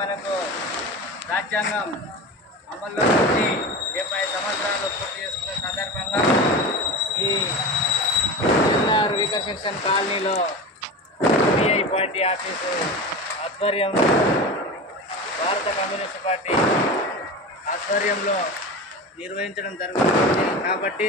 మనకు రాజ్యాంగం అమల్లో వచ్చి డెబ్బై సంవత్సరాలు పూర్తి చేసుకున్న సందర్భంగా ఈ ఎన్ఆర్ వికర్షణ కాలనీలో సిపిఐ పార్టీ ఆఫీసు ఆధ్వర్యంలో భారత కమ్యూనిస్ట్ పార్టీ ఆధ్వర్యంలో నిర్వహించడం జరుగుతుంది. కాబట్టి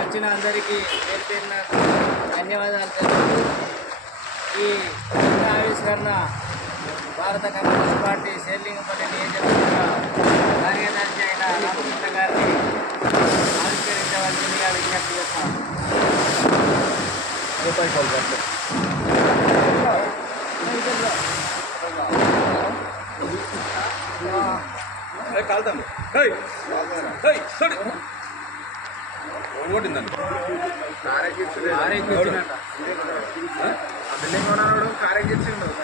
వచ్చిన అందరికీ పేరు పేరున ధన్యవాదాలు తెలుపుతూ ఈ ఆవిష్కరణ భారత కమ్యూనిస్ట్ పార్టీ శేర్లింగపల్లి నియోజకవర్గ కార్యదర్శి అయిన రామకృష్ణ గారిని ఆవిష్కరించవలసిందిగా విజ్ఞప్తి చేస్తాం కాలుతాం హై హై సడి ఓడిందండి బిల్డింగ్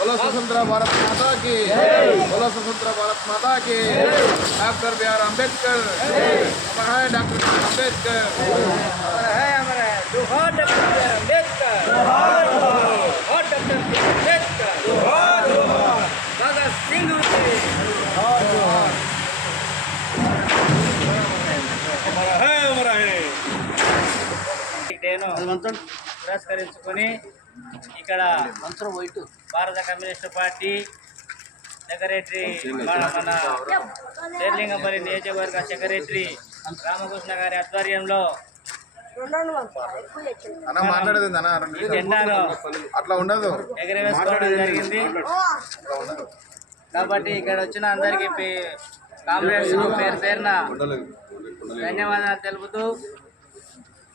बोलो स्वतंत्र भारत माता की। बोलो स्वतंत्र भारत माता की। डॉक्टर बी आर अंबेडकर अमर है डॉक्टर बी आर अंबेडकर अमर है अमर है। डॉक्टर बी आर अंबेडकर పురస్కరించుకొని ఇక్కడ భారత కమ్యూనిస్ట్ పార్టీ సెక్రటరీ మన శేర్లింగంపల్లి నియోజకవర్గ సెక్రటరీ రామకృష్ణ గారి ఆధ్వర్యంలో. జెండాను అట్లా ఉండదు. ఎగరవేసుకోవడం జరిగింది. కాబట్టి ఇక్కడ వచ్చిన అందరికీ కామ్రేడ్స్ పేరు పేరున ధన్యవాదాలు తెలుపుతూ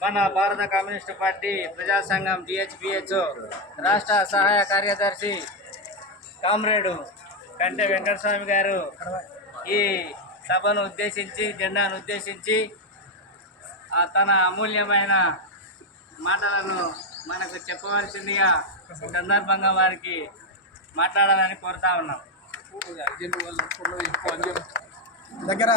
మన భారత కమ్యూనిస్ట్ పార్టీ ప్రజా సంఘం డిహెచ్పిహెచ్ రాష్ట్ర సహాయ కార్యదర్శి కామ్రేడు కంటే వెంకటస్వామి గారు ఈ సభను ఉద్దేశించి జెండాను ఉద్దేశించి తన అమూల్యమైన మాటలను మనకు చెప్పవలసిందిగా సందర్భంగా వారికి మాట్లాడాలని కోరుతా ఉన్నాం. దగ్గర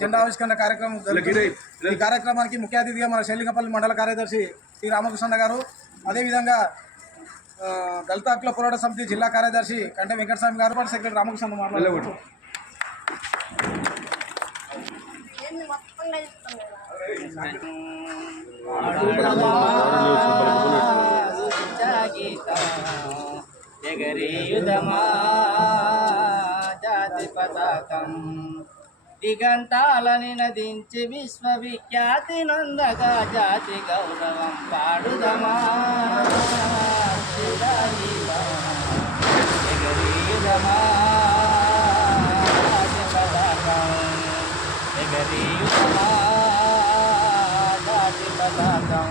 జెండా ఆవిష్కరణ కార్యక్రమం జరుగుతుంది. ఈ కార్యక్రమానికి ముఖ్య అతిథిగా మన శైలింగపల్లి మండల కార్యదర్శి టి రామకృష్ణ గారు అదేవిధంగా దళిత హక్కుల పోరాట సమితి జిల్లా కార్యదర్శి కంటే వెంకటస్వామి గారు పాటు సెక్రటరీ రామకృష్ణ మాట్లాడారు జగరీయుధమా జాతి పతాకం దిగంతాలని నదించి విశ్వవిఖ్యాతి నందగా జాతి గౌరవం పాడుదమా జగరీయుధమా జాతి పతాకం జగరీయుధమా జాతి పతాకం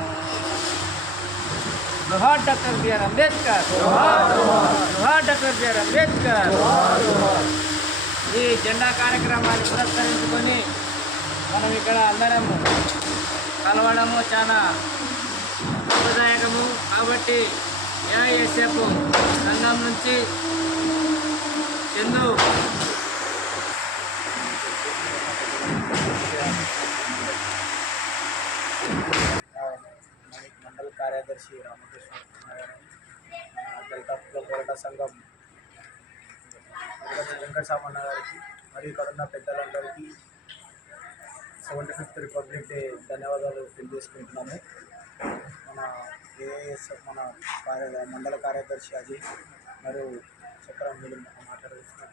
జోహార్ డాక్టర్ బిఆర్ అంబేద్కర్ జోహార్ డాక్టర్ ఈ జెండా కార్యక్రమాన్ని పురస్కరించుకొని మనం ఇక్కడ అందరము కలవడము చాలా శుభదాయకము. కాబట్టి ఏఐఎస్ఎఫ్ సంఘం నుంచి చందు కార్యదర్శి రామకృష్ణ గారు, మన దళిత హక్కుల పోరాట సంఘం వెంకటసామన్న గారికి మరియు ఇక్కడ ఉన్న పెద్దలందరికీ సెవెంటీ ఫిఫ్త్ రిపబ్లిక్ డే ధన్యవాదాలు తెలియజేసుకుంటున్నాము. మన ఏఎస్ మన కార్య మండల కార్యదర్శి అజయ్ మరియు చక్రం మీరు మాట్లాడుతున్నారు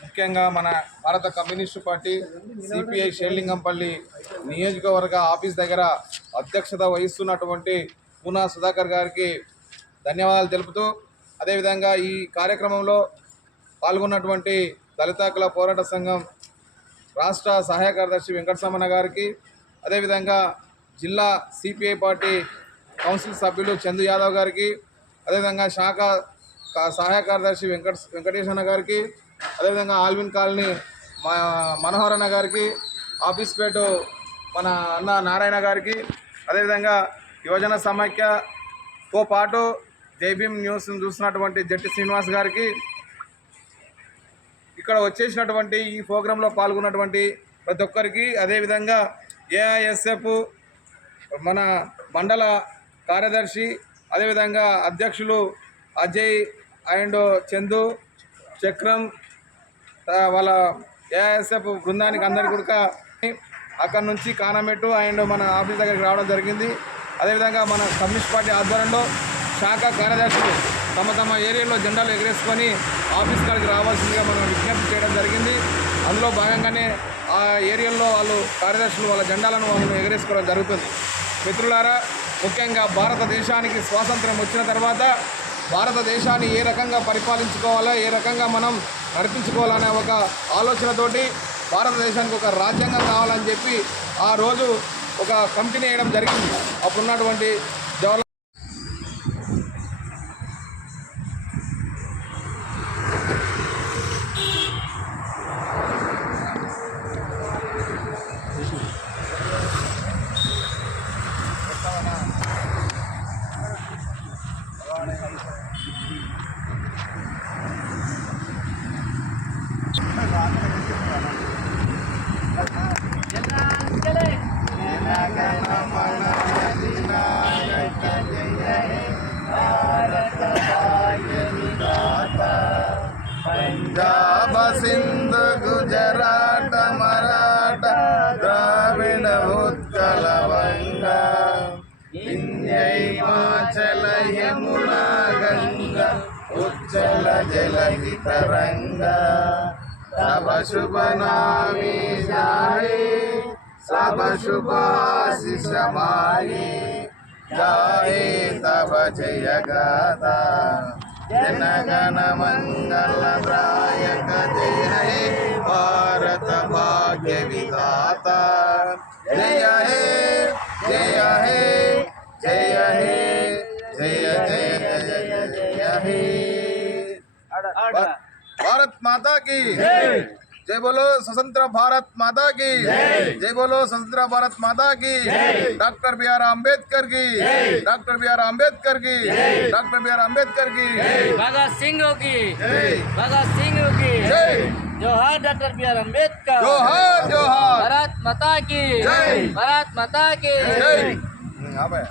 ముఖ్యంగా మన భారత కమ్యూనిస్టు పార్టీ సిపిఐ షేర్లింగంపల్లి నియోజకవర్గ ఆఫీస్ దగ్గర అధ్యక్షత వహిస్తున్నటువంటి పూనా సుధాకర్ గారికి ధన్యవాదాలు తెలుపుతూ అదేవిధంగా ఈ కార్యక్రమంలో పాల్గొన్నటువంటి దళిత పోరాట సంఘం రాష్ట్ర సహాయ కార్యదర్శి వెంకటరమణ గారికి అదేవిధంగా జిల్లా సిపిఐ పార్టీ కౌన్సిల్ సభ్యులు చందు యాదవ్ గారికి అదేవిధంగా శాఖ సహాయ కార్యదర్శి వెంకట వెంకటేశ్వర గారికి అదేవిధంగా ఆల్విన్ కాలనీ మా మనోహరణ గారికి ఆఫీస్ పేటు మన అన్న నారాయణ గారికి అదేవిధంగా యువజన సమాఖ్యతో పాటు జైభీమ్ న్యూస్ను చూసినటువంటి జట్టి శ్రీనివాస్ గారికి ఇక్కడ వచ్చేసినటువంటి ఈ ప్రోగ్రాంలో పాల్గొన్నటువంటి ప్రతి ఒక్కరికి అదేవిధంగా ఏఐఎస్ఎఫ్ మన మండల కార్యదర్శి అదేవిధంగా అధ్యక్షులు అజయ్ అండ్ చందు చక్రం వాళ్ళ ఏఐఎస్ఎఫ్ బృందానికి అందరికీ కూడా అక్కడ నుంచి కానమెట్టు అండ్ మన ఆఫీస్ దగ్గరికి రావడం జరిగింది. అదేవిధంగా మన కమ్యూనిస్ట్ పార్టీ ఆధ్వర్యంలో శాఖ కార్యదర్శులు తమ తమ ఏరియాలో జెండాలు ఎగరేసుకొని ఆఫీస్ కాడికి రావాల్సిందిగా మనం విజ్ఞప్తి చేయడం జరిగింది. అందులో భాగంగానే ఆ ఏరియాలో వాళ్ళు కార్యదర్శులు వాళ్ళ జెండాలను వాళ్ళు ఎగరేసుకోవడం జరుగుతుంది. మిత్రులారా ముఖ్యంగా భారతదేశానికి స్వాతంత్రం వచ్చిన తర్వాత భారతదేశాన్ని ఏ రకంగా పరిపాలించుకోవాలో ఏ రకంగా మనం నడిపించుకోవాలనే ఒక ఆలోచనతోటి భారతదేశానికి ఒక రాజ్యాంగం కావాలని చెప్పి ఆ రోజు ఒక కమిటీని వేయడం జరిగింది. అప్పుడున్నటువంటి ఉచ్చల జలధి తరంగ తవ శుభ నామే జాయే. సభ శుభాశిష మాయే జాయే జయ గాథా జనగణ మంగళ భారత భాగ్య విధాత జయ హే जय। बोलो स्वतंत्र भारत माता की। जय। बोलो स्वतंत्र भारत माता की। डॉक्टर बी आर अंबेडकर की डॉक्टर बी आर अंबेडकर की डॉक्टर बी आर अंबेडकर की भगत सिंह की। भगत सिंह की। जय। जोहार डॉक्टर बी आर अंबेडकर जोहार जोहार। भारत माता की। जय। भारत माता की। हाँ भाई